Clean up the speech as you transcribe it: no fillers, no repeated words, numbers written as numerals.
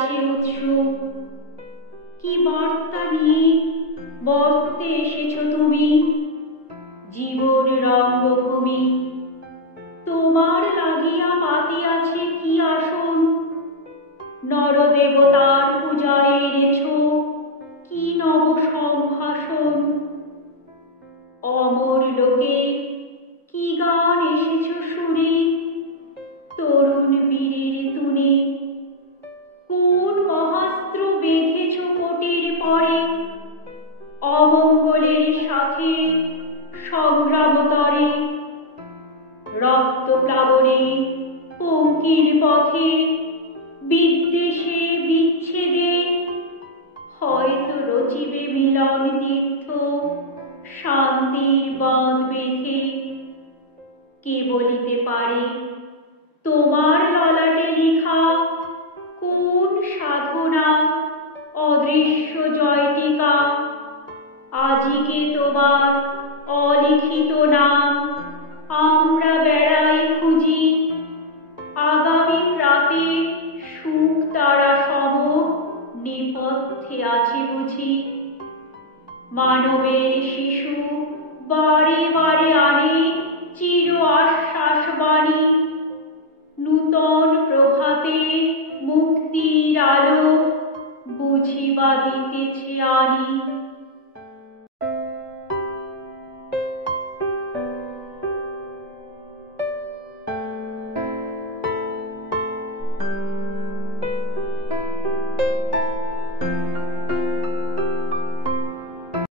আছে উৎসুক। কি বার্তা নিয়ে বর্তে এসেছ তুমি? জীবন রঙ্গভূমি তোমার লাগিয়া পাতিয়াছে কি আসন? নরদেবতার পূজায় এনেছ কি নব সম্ভাষণ? অমর লোকে কি গান এসেছ শুনে? তরুণ বীরের তুনে কোন মহাস্ত্র বেঁধেছ কোটের পরে? অমঙ্গলের সাথে সংগ্রামতরে রক্ত প্লাবনে পঙ্কির পথে বিদ্বেষে বিচ্ছেদে হয়তো রচিবে মিলন তীর্থ শান্তির বাঁধ বেঁধে। কে বলিতে পারে তোমার ললাটে লেখা কোন সাধনা অদৃশ্য জয়টিকা? আজিকে তোমার অলিখিত নাম আমরা বেড়াই খুঁজি। আগামী প্রাতে সুখ তারা সম নেপথ্যে আছে বুঝি। মানবের শিশু বারে বারে আনে চির আশ্বাস বাণী। নূতন প্রভাতে মুক্তির আলো বুঝিবা দিতেছে আনি।